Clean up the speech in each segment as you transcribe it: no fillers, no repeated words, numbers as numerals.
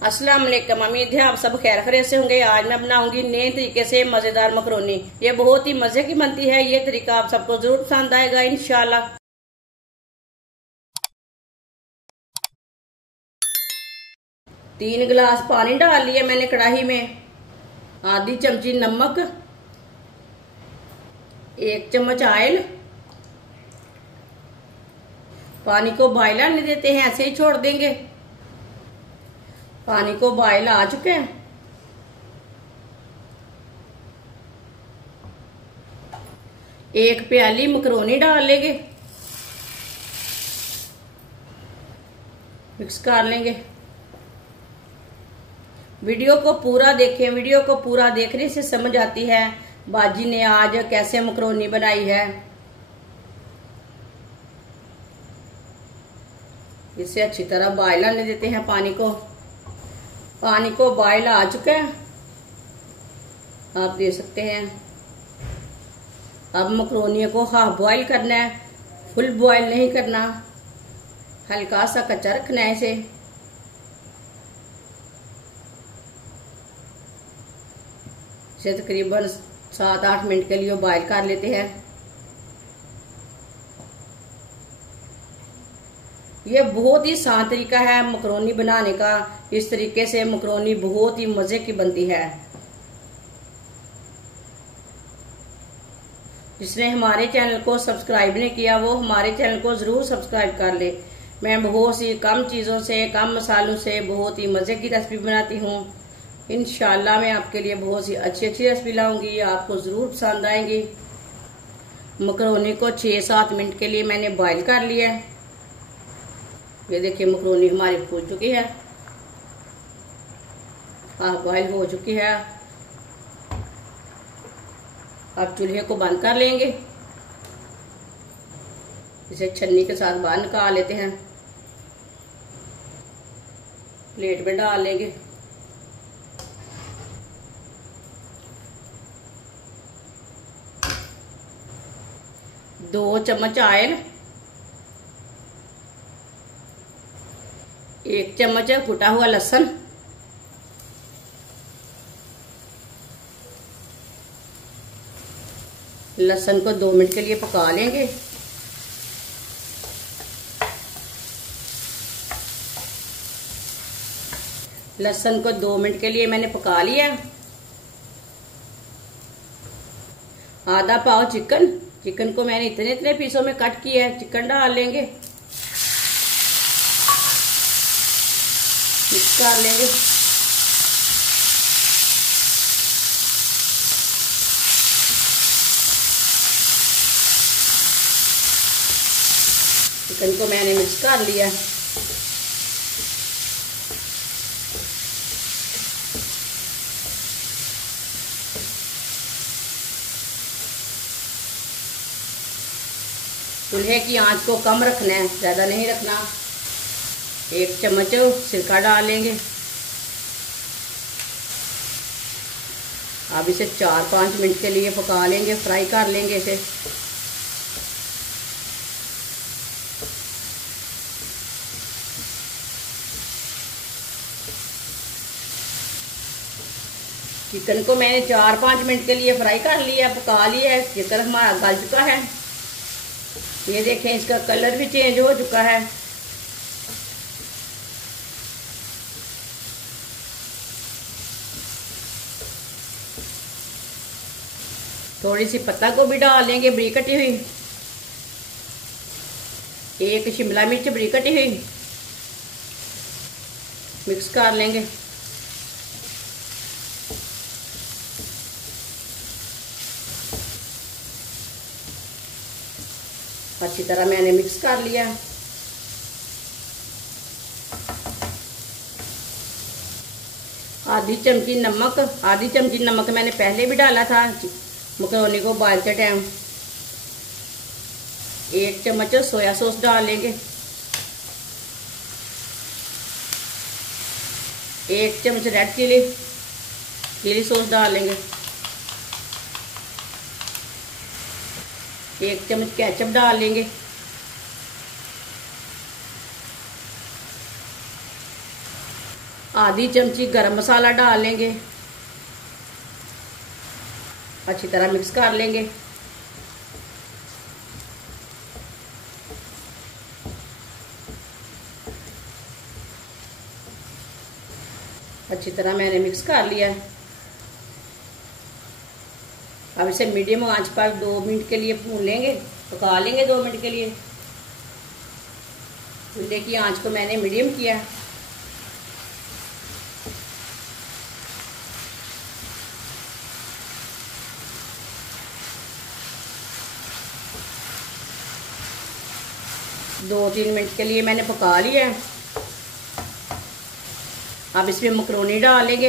अस्सलाम वालेकुम। उम्मीद है आप सब खैर खैरियत से होंगे। आज मैं बनाऊंगी नए तरीके से मजेदार मकरोनी। ये बहुत ही मजे की बनती है। ये तरीका आप सबको जरूर पसंद आएगा इंशाल्लाह। 3 गिलास पानी डाल लिया मैंने कढ़ाई में। आधी चमची नमक, 1 चम्मच ऑयल। पानी को बॉयल आने देते हैं, ऐसे ही छोड़ देंगे। पानी को बॉयल आ चुके हैं। एक प्याली मकरोनी डाल लेंगे, मिक्स कर लेंगे। वीडियो को पूरा देखें। वीडियो को पूरा देखने से समझ आती है बाजी ने आज कैसे मकरोनी बनाई है। इसे अच्छी तरह बॉयल आने देते हैं पानी को। पानी को बॉयल आ चुका है, आप देख सकते हैं। अब मकरोनी को हाफ बॉयल करना है, फुल बॉयल नहीं करना, हल्का सा कच्चा रखना है इसे। तकरीबन 7-8 मिनट के लिए बॉयल कर लेते हैं। ये बहुत ही आसान तरीका है मकरोनी बनाने का। इस तरीके से मकरोनी बहुत ही मजे की बनती है। जिसने हमारे चैनल को सब्सक्राइब नहीं किया वो हमारे चैनल को जरूर सब्सक्राइब कर ले। मैं बहुत सी कम चीजों से, कम मसालों से बहुत ही मजे की रेसिपी बनाती हूँ। इंशाल्लाह मैं आपके लिए बहुत सी अच्छी रेसिपी लाऊंगी, आपको जरूर पसंद आएंगी। मकरोनी को 6-7 मिनट के लिए मैंने बॉईल कर लिया है। ये देखिए मकरोनी हमारी फूल चुकी है, हाफ बॉईल हो चुकी है। अब चूल्हे को बंद कर लेंगे। इसे छन्नी के साथ बाहर निकाल लेते हैं। प्लेट में डाल लेंगे। दो चम्मच ऑयल, 1 चम्मच कुटा हुआ लहसुन, लहसुन को 2 मिनट के लिए पका लेंगे। लहसुन को 2 मिनट के लिए मैंने पका लिया। आधा पाव चिकन को मैंने इतने पीसों में कट किया है। चिकन डाल लेंगे, मिक्स कर लेंगे। चिकन को मैंने मिक्स कर लिया। चूल्हे की आंच को कम रखना है, ज्यादा नहीं रखना। 1 चम्मच सिरका डाल लेंगे। अब इसे 4-5 मिनट के लिए पका लेंगे, फ्राई कर लेंगे इसे। चिकन को मैंने 4-5 मिनट के लिए फ्राई कर लिया, पका लिया है। चिकन हमारा गल चुका है। ये देखें इसका कलर भी चेंज हो चुका है। थोड़ी सी पत्ता गोभी डाल लेंगे बरीक कटी हुई। 1 शिमला मिर्च बरीक कटी हुई, मिक्स कर लेंगे। अच्छी तरह मैंने मिक्स कर लिया। आधी चमची नमक मैंने पहले भी डाला था मकरोनी को बॉयल के टाइम। 1 चम्मच सोया सॉस डाल लेंगे। 1 चम्मच रेड चिली सॉस डाल लेंगे। 1 चम्मच केचप डाल लेंगे। आधी चमची गरम मसाला डाल लेंगे, अच्छी तरह मिक्स कर लेंगे। अच्छी तरह मैंने मिक्स कर लिया है। अब इसे मीडियम आंच पर 2 मिनट के लिए भून लेंगे, पका लेंगे 2 मिनट के लिए। चूल्हे की आंच को मैंने मीडियम किया है। दो 3 मिनट के लिए मैंने पका लिया है। अब इसमें मकरोनी डालेंगे।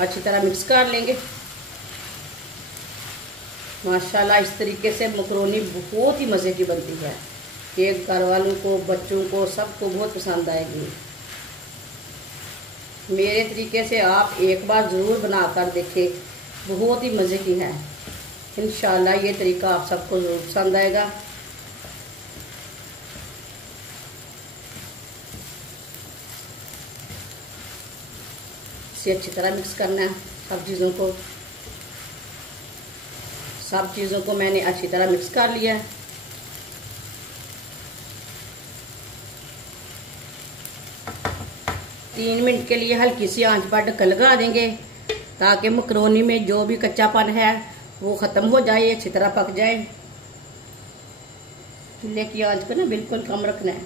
अच्छी तरह मिक्स कर लेंगे। माशाल्लाह इस तरीके से मकरोनी बहुत ही मज़े की बनती है। ये घर वालों को, बच्चों को, सबको बहुत पसंद आएगी। मेरे तरीके से आप एक बार ज़रूर बना कर देखें, बहुत ही मज़े की है। इंशाल्लाह ये तरीका आप सबको ज़रूर पसंद आएगा। इसे अच्छी तरह मिक्स करना है। सब चीज़ों को मैंने अच्छी तरह मिक्स कर लिया है। तीन मिनट के लिए हल्की सी आंच पर ढक्कन लगा देंगे ताकि मकरोनी में जो भी कच्चापन है वो ख़त्म हो जाए, अच्छी तरह पक जाए। चूल्हे की आंच को ना बिल्कुल कम रखना है।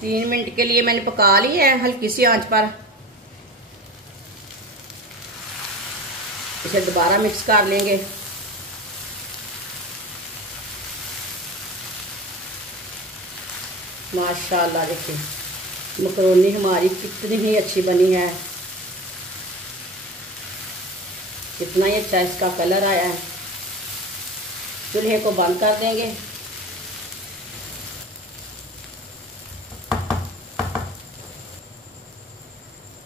3 मिनट के लिए मैंने पका लिया है हल्की सी आंच पर। इसे दोबारा मिक्स कर लेंगे। माशाल्लाह देखिए मकरोनी हमारी कितनी ही अच्छी बनी है, कितना ही अच्छा इसका कलर आया है। चूल्हे को बंद कर देंगे।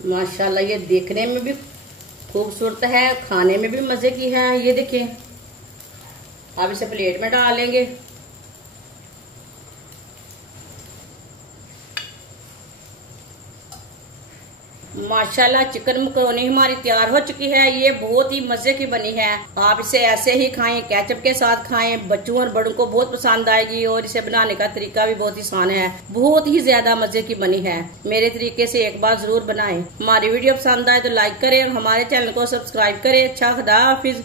माशाल्लाह ये देखने में भी खूबसूरत है, खाने में भी मज़े की है। ये देखिए, अब इसे प्लेट में डाल लेंगे। माशाल्लाह चिकन मकरोनी हमारी तैयार हो चुकी है। ये बहुत ही मजे की बनी है। आप इसे ऐसे ही खाएं, केचप के साथ खाएं, बच्चों और बड़ों को बहुत पसंद आएगी। और इसे बनाने का तरीका भी बहुत ही आसान है, बहुत ही ज्यादा मजे की बनी है। मेरे तरीके से एक बार जरूर बनाएं। हमारी वीडियो पसंद आए तो लाइक करें और हमारे चैनल को सब्सक्राइब करें। अच्छा, खुदा हाफिज।